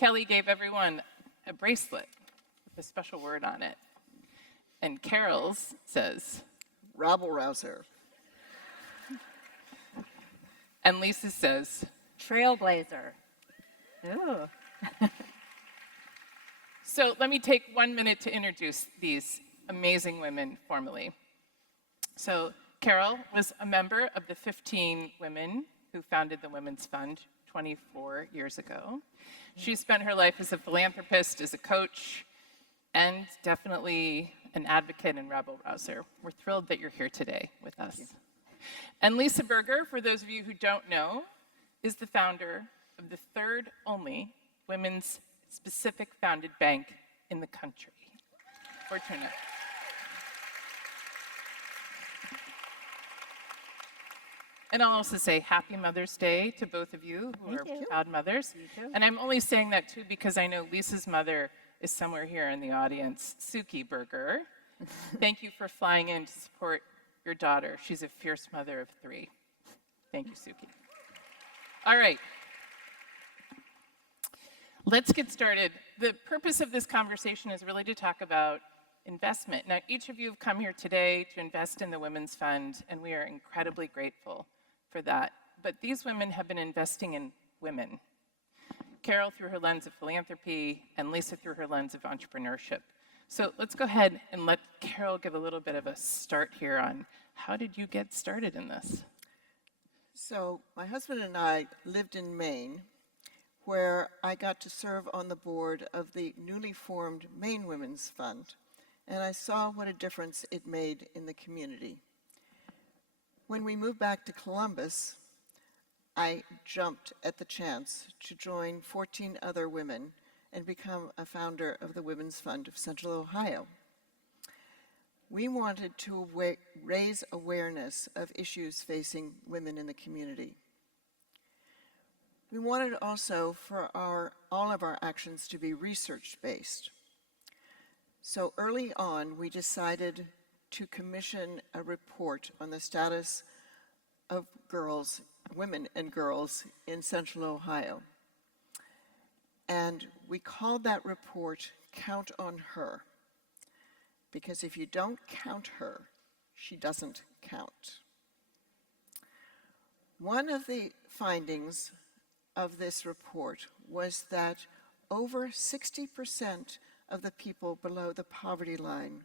Kelly gave everyone a bracelet with a special word on it. And Carol's says, rabble-rouser. And Lisa's says, trailblazer. Ooh. So let me take 1 minute to introduce these amazing women formally. So Carol was a member of the 15 women who founded the Women's Fund 24 years ago. She spent her life as a philanthropist, as a coach, and definitely an advocate and rabble-rouser. We're thrilled that you're here today with us. And Lisa Berger, for those of you who don't know, is the founder of the third only women's specific founded bank in the country, Fortuna. And I'll also say Happy Mother's Day to both of you who are proud mothers. And I'm only saying that too because I know Lisa's mother is somewhere here in the audience, Suki Berger. Thank you for flying in to support your daughter. She's a fierce mother of 3. Thank you, Suki. All right. Let's get started. The purpose of this conversation is really to talk about investment. Now, each of you have come here today to invest in the Women's Fund, and we are incredibly grateful for that. But these women have been investing in women. Carol through her lens of philanthropy, and Lisa through her lens of entrepreneurship. So let's go ahead and let Carol give a little bit of a start here on how did you get started in this? So my husband and I lived in Maine, where I got to serve on the board of the newly formed Maine Women's Fund, and I saw what a difference it made in the community. When we moved back to Columbus, I jumped at the chance to join 14 other women and become a founder of the Women's Fund of Central Ohio. We wanted to raise awareness of issues facing women in the community. We wanted also for all of our actions to be research-based. So early on, we decided to commission a report on the status of women and girls in Central Ohio. And we called that report Count on Her, because if you don't count her, she doesn't count. One of the findings of this report was that over 60% of the people below the poverty line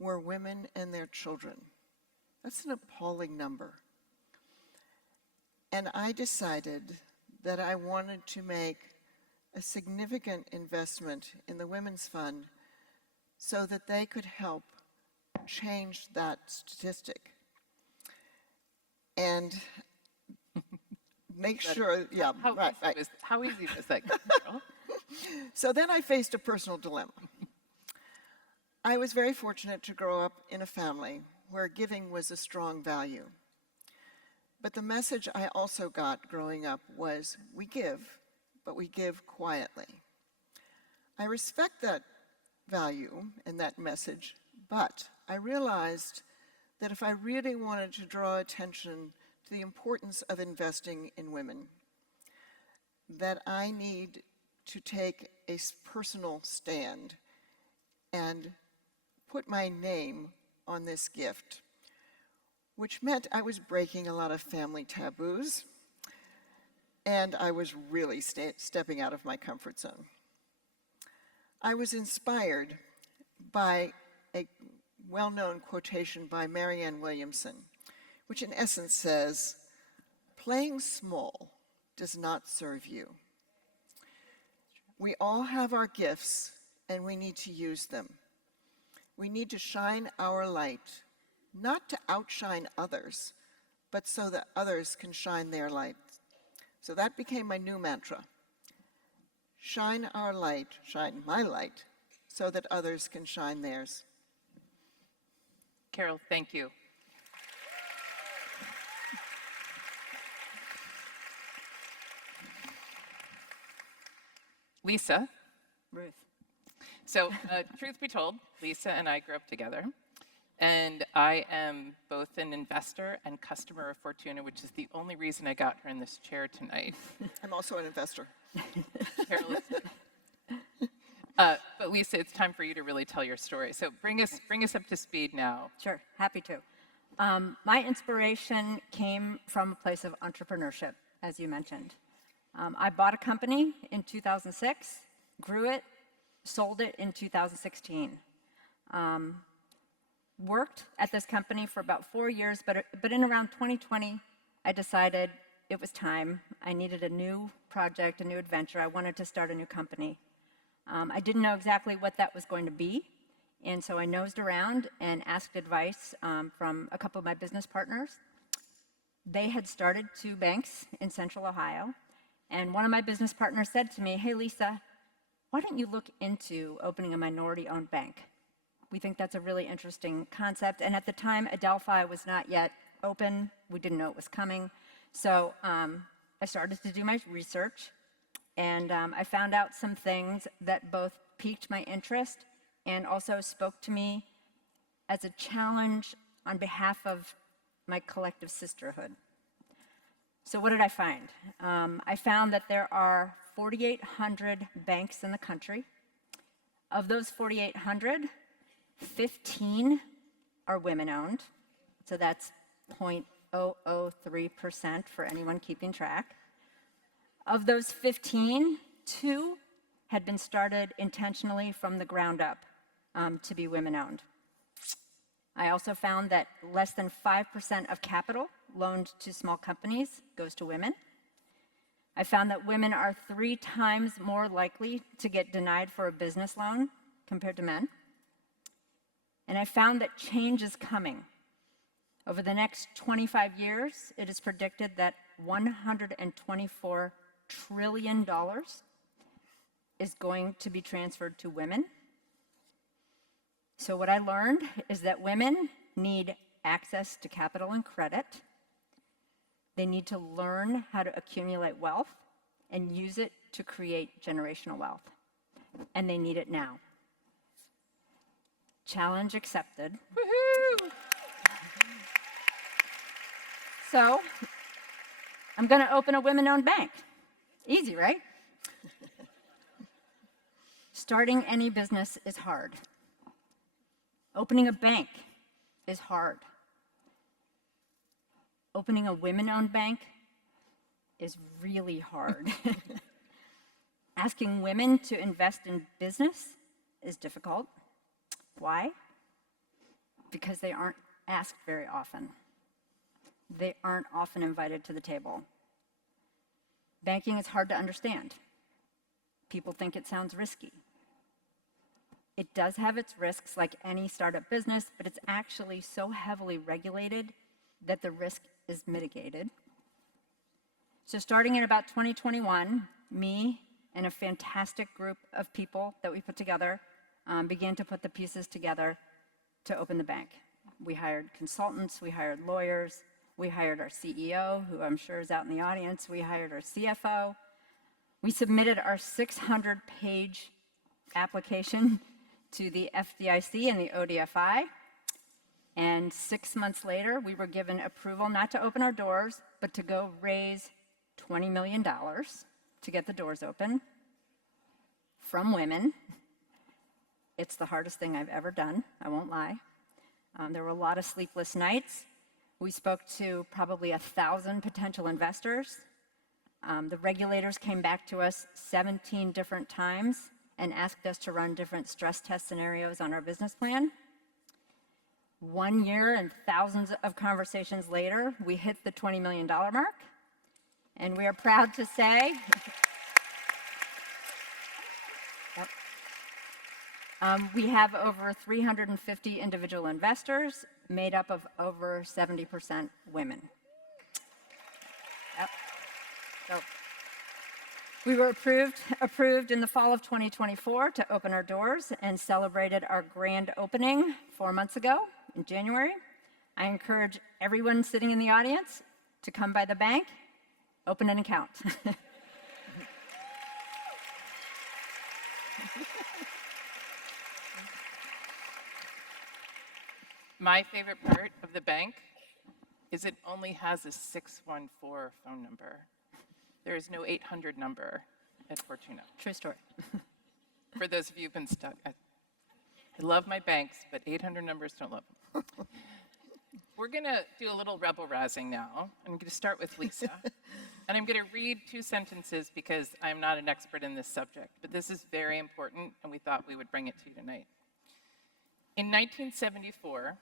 were women and their children. That's an appalling number. And I decided that I wanted to make a significant investment in the Women's Fund so that they could help change that statistic. And make sure, yeah, right. How easy was that, Carol? So then I faced a personal dilemma. I was very fortunate to grow up in a family where giving was a strong value. But the message I also got growing up was, we give, but we give quietly. I respect that value and that message, but I realized that if I really wanted to draw attention to the importance of investing in women, that I need to take a personal stand and put my name on this gift, which meant I was breaking a lot of family taboos, and I was really stepping out of my comfort zone. I was inspired by a well-known quotation by Marianne Williamson, which in essence says, "Playing small does not serve you." We all have our gifts, and we need to use them. We need to shine our light, not to outshine others, but so that others can shine their light. So that became my new mantra. Shine our light, shine my light, so that others can shine theirs. Carol, thank you. Lisa. Ruth. So, truth be told, Lisa and I grew up together, and I am both an investor and customer of Fortuna, which is the only reason I got her in this chair tonight. I'm also an investor. Carol is- but Lisa, it's time for you to really tell your story. So bring us up to speed now. Sure, happy to. My inspiration came from a place of entrepreneurship, as you mentioned. I bought a company in 2006, grew it, sold it in 2016. Worked at this company for about 4 years, but in around 2020, I decided it was time. I needed a new project, a new adventure. I wanted to start a new company. I didn't know exactly what that was going to be, and so I nosed around and asked advice from a couple of my business partners. They had started 2 banks in Central Ohio, and one of my business partners said to me, "Hey, Lisa, why don't you look into opening a minority-owned bank? We think that's a really interesting concept." And at the time, Adelphi was not yet open. We didn't know it was coming. So I started to do my research, and I found out some things that both piqued my interest and also spoke to me as a challenge on behalf of my collective sisterhood. So what did I find? I found that there are 4,800 banks in the country. Of those 4,800, 15 are women-owned, so that's 0.003% for anyone keeping track. Of those 15, 2 had been started intentionally from the ground up to be women-owned. I also found that less than 5% of capital loaned to small companies goes to women. I found that women are 3 times more likely to get denied for a business loan compared to men. And I found that change is coming. Over the next 25 years, it is predicted that $124 trillion is going to be transferred to women. So what I learned is that women need access to capital and credit. They need to learn how to accumulate wealth and use it to create generational wealth. And they need it now. Challenge accepted. Woohoo! So I'm going to open a women-owned bank. Easy, right? Starting any business is hard. Opening a bank is hard. Opening a women-owned bank is really hard. Asking women to invest in business is difficult. Why? Because they aren't asked very often. They aren't often invited to the table. Banking is hard to understand. People think it sounds risky. It does have its risks like any startup business, but it's actually so heavily regulated that the risk is mitigated. So starting in about 2021, me and a fantastic group of people that we put together began to put the pieces together to open the bank. We hired consultants, we hired lawyers, we hired our CEO, who I'm sure is out in the audience, we hired our CFO. We submitted our 600-page application to the FDIC and the ODFI. And 6 months later, we were given approval not to open our doors, but to go raise $20 million to get the doors open from women. It's the hardest thing I've ever done, I won't lie. There were a lot of sleepless nights. We spoke to probably 1,000 potential investors. The regulators came back to us 17 different times and asked us to run different stress test scenarios on our business plan. 1 year and thousands of conversations later, we hit the $20 million mark. And we are proud to say, we have over 350 individual investors made up of over 70% women. Yep. So we were approved in the fall of 2024 to open our doors and celebrated our grand opening 4 months ago in January. I encourage everyone sitting in the audience to come by the bank, open an account. My favorite part of the bank is it only has a 614 phone number. There is no 800 number. at Fortuna. True story. For those of you who've been stuck, I love my banks, but 800 numbers don't love them. We're going to do a little rebel rousing now. I'm going to start with Lisa. And I'm going to read 2 sentences because I'm not an expert in this subject, but this is very important, and we thought we would bring it to you tonight. In 1974,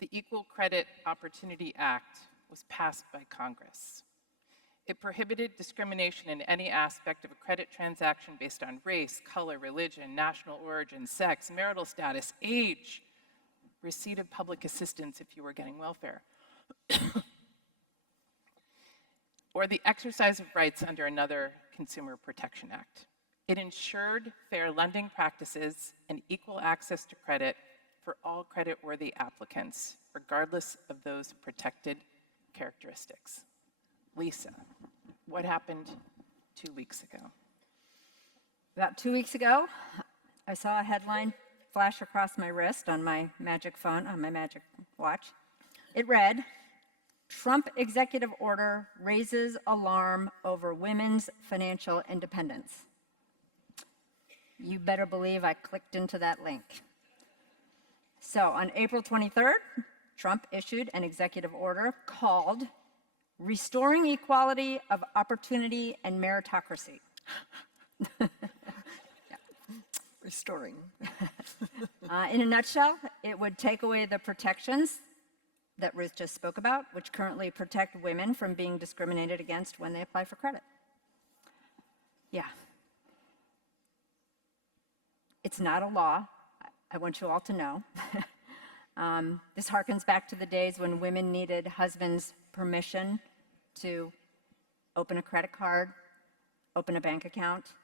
the Equal Credit Opportunity Act was passed by Congress. It prohibited discrimination in any aspect of a credit transaction based on race, color, religion, national origin, sex, marital status, age, receipt of public assistance if you were getting welfare, or the exercise of rights under another Consumer Protection Act. It ensured fair lending practices and equal access to credit for all credit-worthy applicants, regardless of those protected characteristics. Lisa, what happened 2 weeks ago? About 2 weeks ago, I saw a headline flash across my wrist on my magic phone, on my magic watch. It read, "Trump executive order raises alarm over women's financial independence." You better believe I clicked into that link. So on April 23rd, Trump issued an executive order called Restoring Equality of Opportunity and Meritocracy. Restoring. In a nutshell, it would take away the protections that Ruth just spoke about, which currently protect women from being discriminated against when they apply for credit. Yeah. It's not a law, I want you all to know. This harkens back to the days when women needed husbands' permission to open a credit card, open a bank account.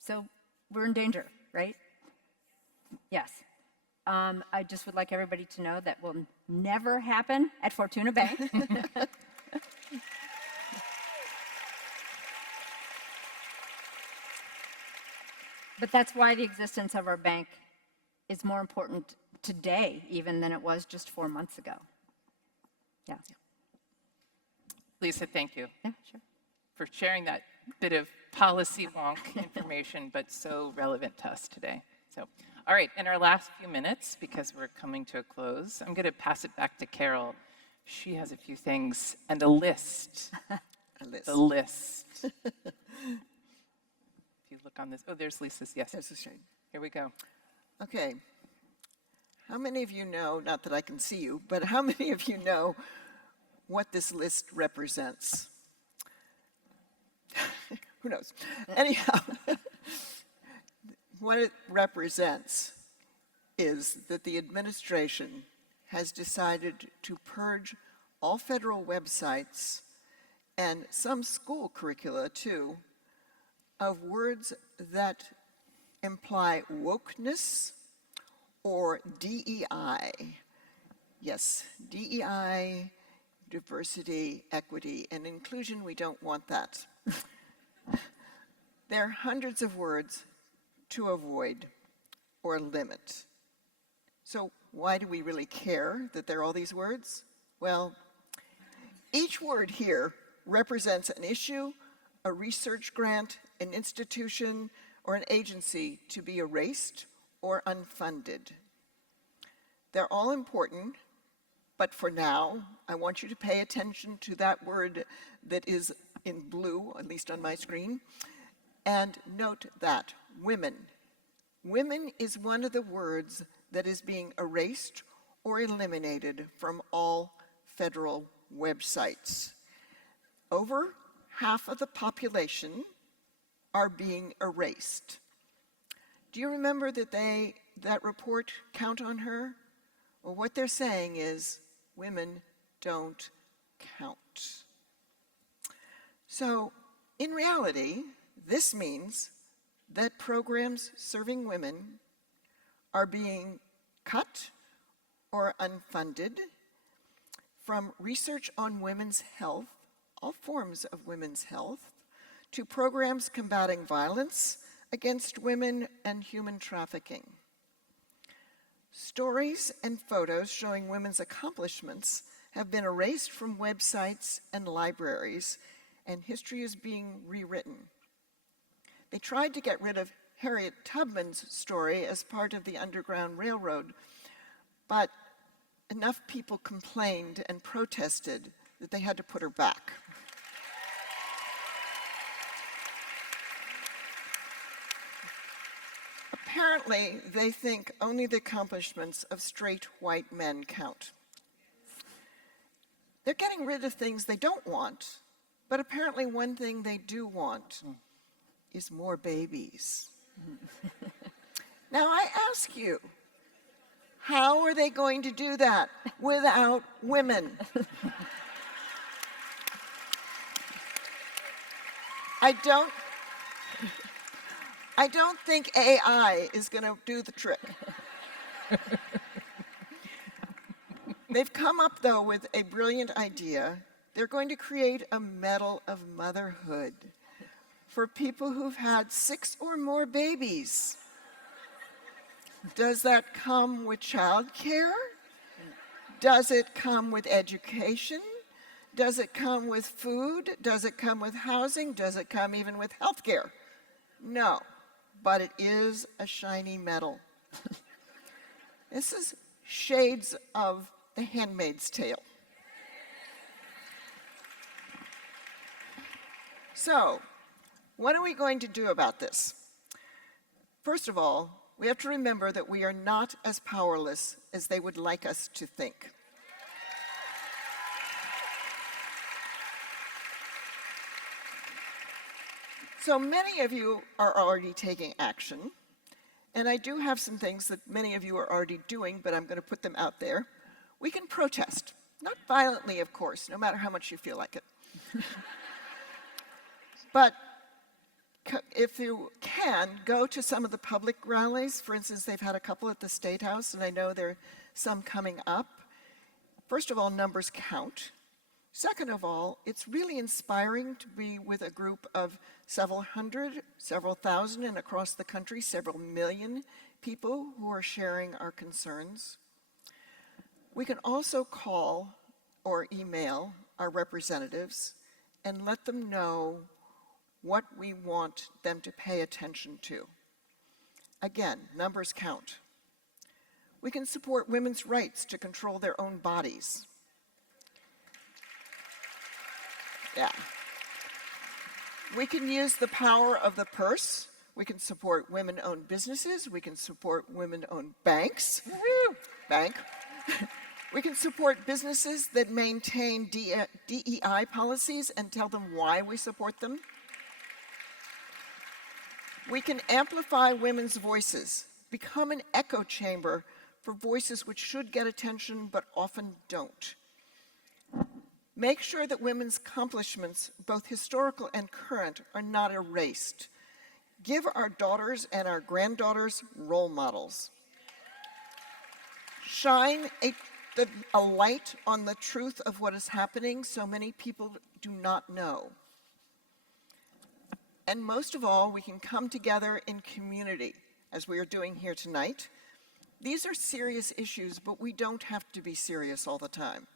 So we're in danger, right? Yes. I just would like everybody to know that will never happen at Fortuna Bank. But that's why the existence of our bank is more important today even than it was just 4 months ago. Yeah. Lisa, thank you Yeah, sure. for sharing that bit of policy wonk information, but so relevant to us today. So, all right, in our last few minutes, because we're coming to a close, I'm going to pass it back to Carol. She has a few things and a list. A list. The list. If you look on this, oh, there's Lisa's, yes. That's a shame. Here we go. Okay. How many of you know, not that I can see you, but how many of you know what this list represents? Who knows? Anyhow, what it represents is that the administration has decided to purge all federal websites and some school curricula too of words that imply wokeness or DEI. Yes, DEI, diversity, equity, and inclusion, we don't want that. There are hundreds of words to avoid or limit. So why do we really care that there are all these words? Well, each word here represents an issue, a research grant, an institution, or an agency to be erased or unfunded. They're all important, but for now, I want you to pay attention to that word that is in blue, at least on my screen, and note that women. Women is one of the words that is being erased or eliminated from all federal websites. Over half of the population are being erased. Do you remember that report, Count on Her? Well, what they're saying is women don't count. So, in reality, this means that programs serving women are being cut or unfunded, from research on women's health, all forms of women's health, to programs combating violence against women and human trafficking. Stories and photos showing women's accomplishments have been erased from websites and libraries, and history is being rewritten. They tried to get rid of Harriet Tubman's story as part of the Underground Railroad, but enough people complained and protested that they had to put her back. Apparently, they think only the accomplishments of straight white men count. They're getting rid of things they don't want, but apparently one thing they do want is more babies. Now I ask you, how are they going to do that without women? I don't think AI is going to do the trick. They've come up, though, with a brilliant idea. They're going to create a Medal of Motherhood for people who've had 6 or more babies. Does that come with childcare? Does it come with education? Does it come with food? Does it come with housing? Does it come even with healthcare? No, but it is a shiny medal. This is shades of The Handmaid's Tale. So, what are we going to do about this? First of all, we have to remember that we are not as powerless as they would like us to think. So many of you are already taking action, and I do have some things that many of you are already doing, but I'm going to put them out there. We can protest, not violently, of course, no matter how much you feel like it. But if you can, go to some of the public rallies. For instance, they've had a couple at the State House, and I know there are some coming up. First of all, numbers count. Second of all, it's really inspiring to be with a group of several hundred, several thousand, and across the country, several million people who are sharing our concerns. We can also call or email our representatives and let them know what we want them to pay attention to. Again, numbers count. We can support women's rights to control their own bodies. Yeah. We can use the power of the purse. We can support women-owned businesses. We can support women-owned banks. Bank. We can support businesses that maintain DEI policies and tell them why we support them. We can amplify women's voices, become an echo chamber for voices which should get attention but often don't. Make sure that women's accomplishments, both historical and current, are not erased. Give our daughters and our granddaughters role models. Shine a light on the truth of what is happening so many people do not know. And most of all, we can come together in community, as we are doing here tonight. These are serious issues, but we don't have to be serious all the time.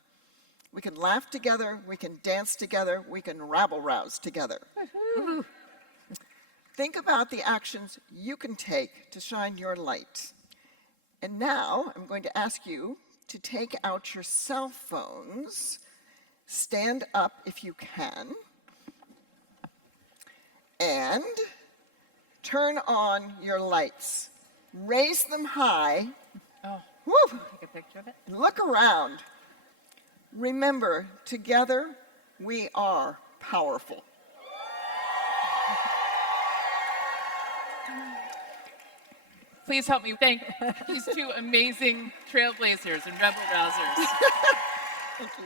We can laugh together, we can dance together, we can rabble-rouse together. Think about the actions you can take to shine your light. And now, I'm going to ask you to take out your cell phones, stand up if you can, and turn on your lights. Raise them high. Oh, Woo! take a picture of it. Look around. Remember, together we are powerful. Please help me thank these two amazing trailblazers and rebel rousers. Thank you.